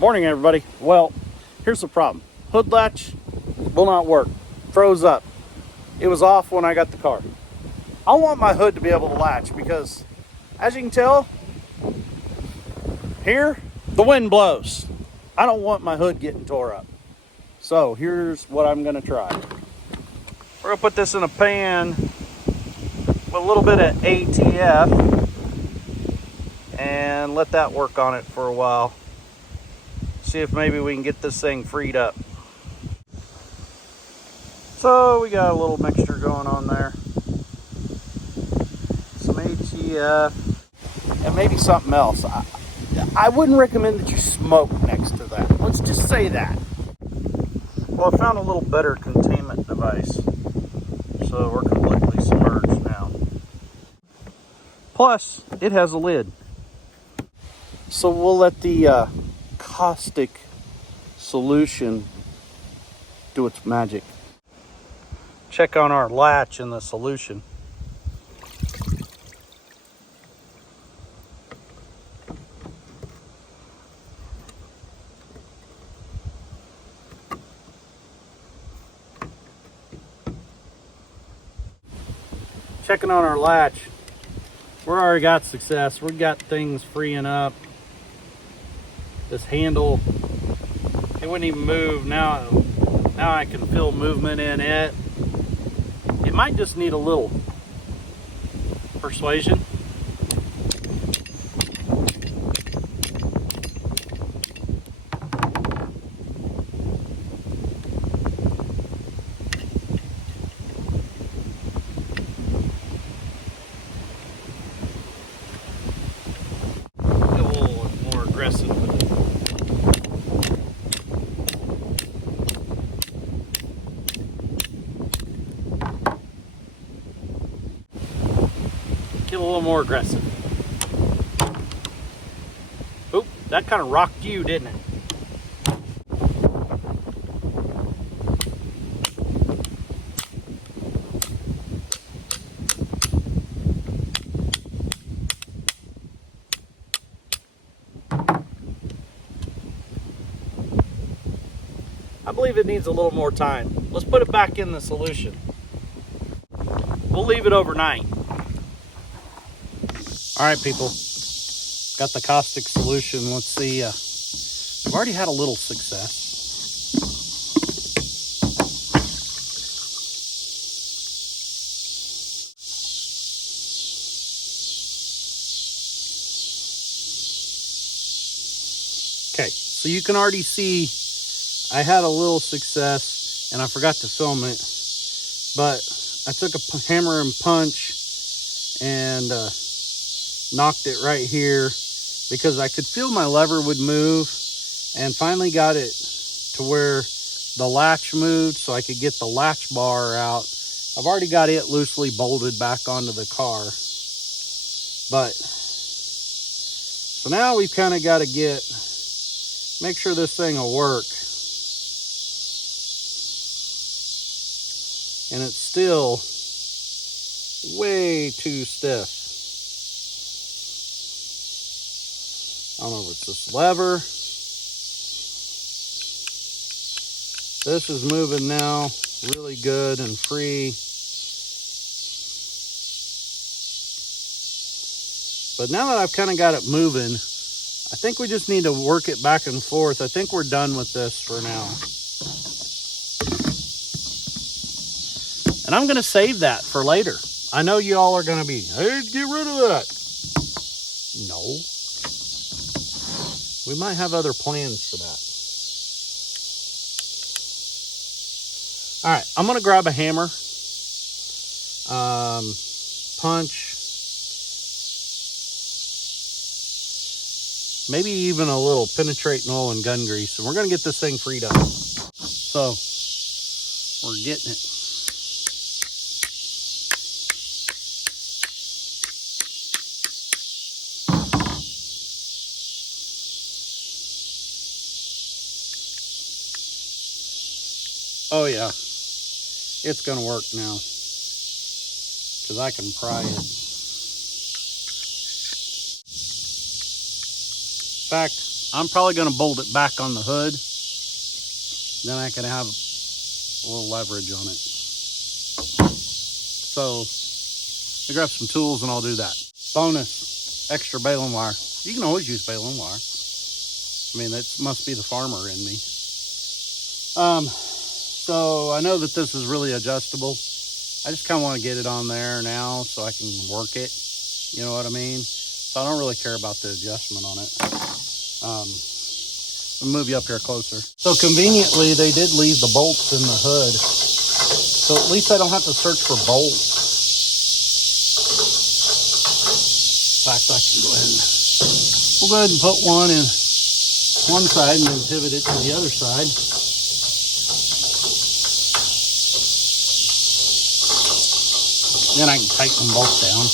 Morning, everybody. Well, here's the problem. Hood latch will not work. Froze up. It was off when I got the car. I want my hood to be able to latch because, as you can tell, here, the wind blows. I don't want my hood getting tore up. So here's what I'm gonna try. We're gonna put this in a pan with a little bit of ATF and let that work on it for a while. See if maybe we can get this thing freed up. So we got a little mixture going on there. Some ATF and maybe something else. I wouldn't recommend that you smoke next to that. Let's just say that. Well, I found a little better containment device. So we're completely submerged now. Plus, it has a lid. So we'll let the caustic solution do its magic. Check on our latch in the solution. Checking on our latch. We already got success. We got things freeing up. This handle, it wouldn't even move. Now I can feel movement in it. It might just need a little persuasion. Get a little more aggressive with it. Get a little more aggressive. Oop, that kind of rocked you, didn't it? I believe it needs a little more time. Let's put it back in the solution. We'll leave it overnight. All right, people, got the caustic solution. Let's see, we've already had a little success. Okay, so you can already see I had a little success and I forgot to film it, but I took a hammer and punch and knocked it right here because I could feel my lever would move, and finally got it to where the latch moved so I could get the latch bar out. I've already got it loosely bolted back onto the car, but so now we've kind of got to make sure this thing will work, and it's still way too stiff. I don't know if it's this lever. This is moving now really good and free. But now that I've kind of got it moving, I think we just need to work it back and forth. I think we're done with this for now. And I'm going to save that for later. I know you all are going to be, hey, get rid of that. No. We might have other plans for that. All right, I'm gonna grab a hammer, punch, maybe even a little penetrating oil and gun grease, and we're gonna get this thing freed up. So, we're getting it. Oh yeah, it's gonna work now because I can pry it. In fact, I'm probably going to bolt it back on the hood. Then I can have a little leverage on it. So I grab some tools and I'll do that. Bonus, extra baling wire. You can always use baling wire. I mean, that must be the farmer in me. So I know that this is really adjustable. I just kind of want to get it on there now so I can work it. You know what I mean? So I don't really care about the adjustment on it. I'll move you up here closer. So conveniently, they did leave the bolts in the hood. So at least I don't have to search for bolts. In fact, I can go ahead and, we'll go ahead and put one in one side and then pivot it to the other side. Then I can tighten them both down.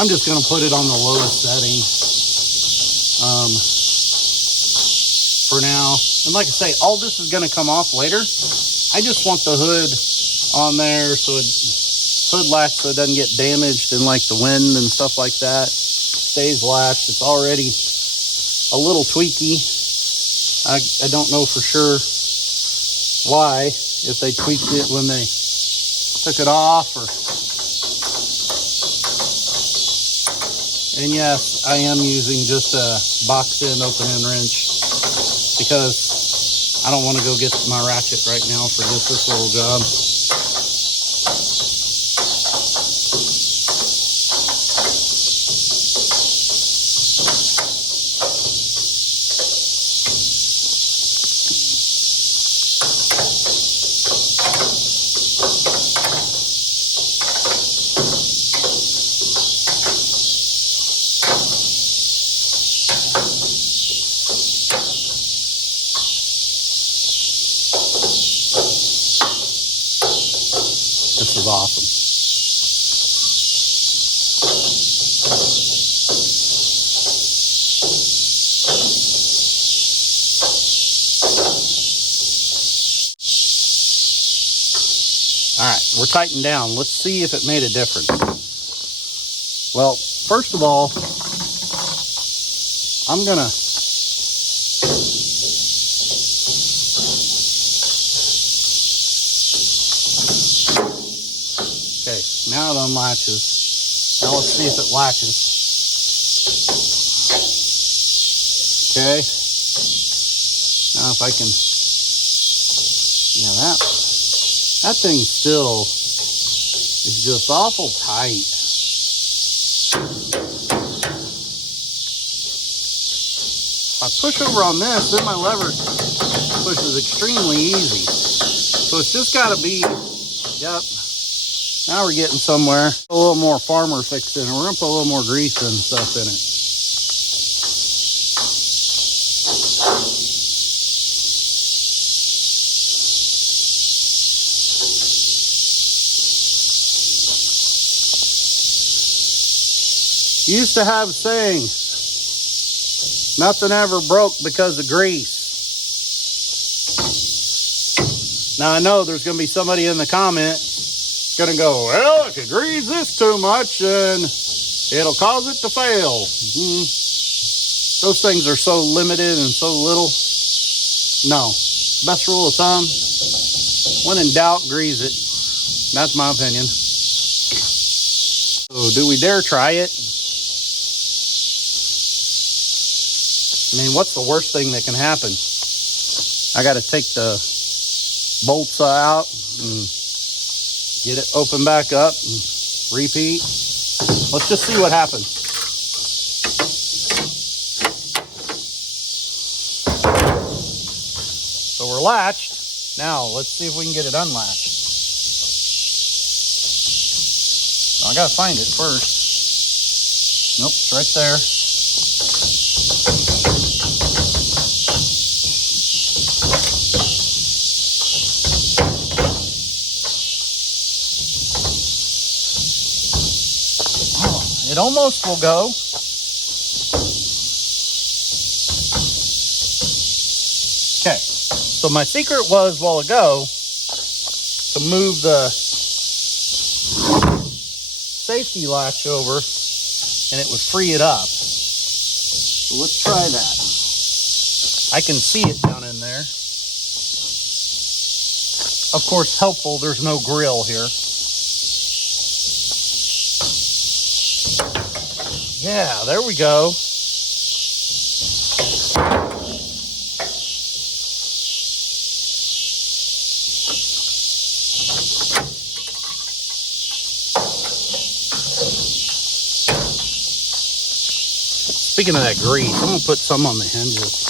I'm just going to put it on the lowest setting for now. And like I say, all this is going to come off later. I just want the hood on there so it hood latch so it doesn't get damaged in like the wind and stuff like that. Stays latched. It's already a little tweaky. I don't know for sure why, if they tweaked it when they took it off or... And yes, I am using just a box end open end wrench because I don't want to go get my ratchet right now for just this little job. This is awesome. All right, we're tightened down. Let's see if it made a difference. Well, first of all, I'm gonna now it unlatches. Now let's see if it latches. Okay. Now if I can, yeah, that thing still is just awful tight. If I push over on this, then my lever pushes extremely easy. So it's just got to be, yep. Now we're getting somewhere. A little more farmer fixed in it. We're going to put a little more grease and stuff in it. Used to have a saying, nothing ever broke because of grease. Now I know there's going to be somebody in the comments gonna go, well, if you grease this too much, then it'll cause it to fail. Those things are so limited and so little. No. Best rule of thumb, when in doubt, grease it. That's my opinion. So do we dare try it? I mean, what's the worst thing that can happen? I gotta take the bolts out and get it open back up and repeat. Let's just see what happens. So we're latched. Now let's see if we can get it unlatched. I gotta find it first. Nope, it's right there. It almost will go. Okay, so my secret was a while ago to move the safety latch over and it would free it up. So let's try that. I can see it down in there. Of course, helpful, there's no grill here. Yeah, there we go. Speaking of that grease, I'm gonna put some on the hinges.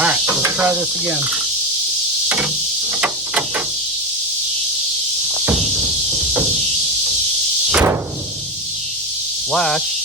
All right, let's try this again. Latch.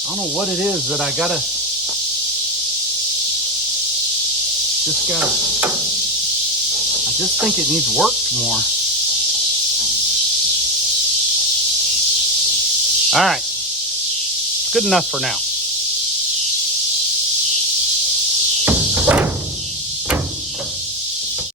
I don't know what it is that I just think it needs work more. All right, it's good enough for now.